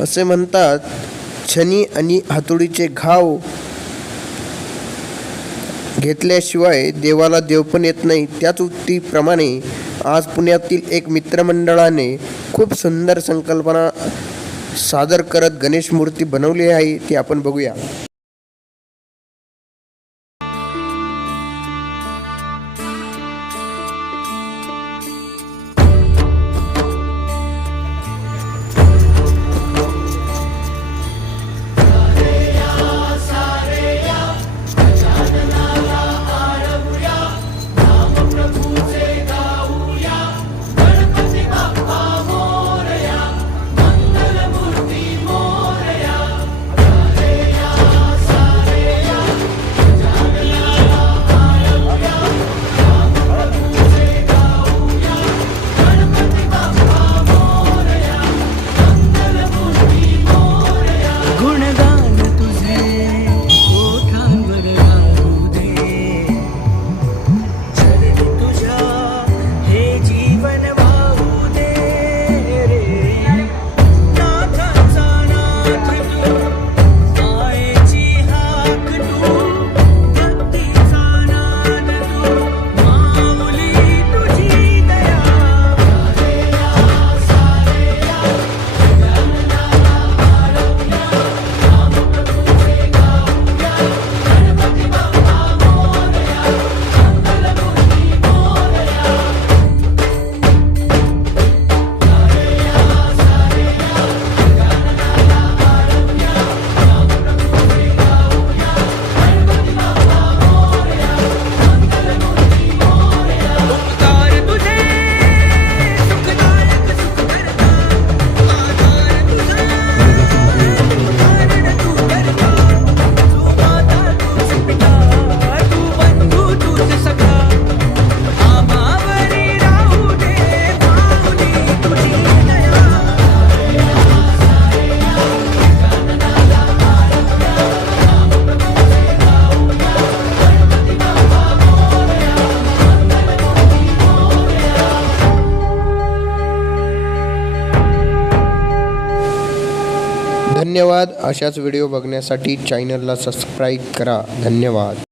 असे म्हणतात छनी आणि हातोडीचे घाव घेतल्याशिवाय देवाला देव पण येत नाही. त्याच उक्तीप्रमाणे आज पुण्यातील एक मित्रमंडळाने खूप सुंदर संकल्पना सादर करत गणेश मूर्ती बनवली आहे ती आपण बघूया. धन्यवाद. अशाच व्हिडिओ बघण्यासाठी चॅनलला सबस्क्राईब करा. धन्यवाद.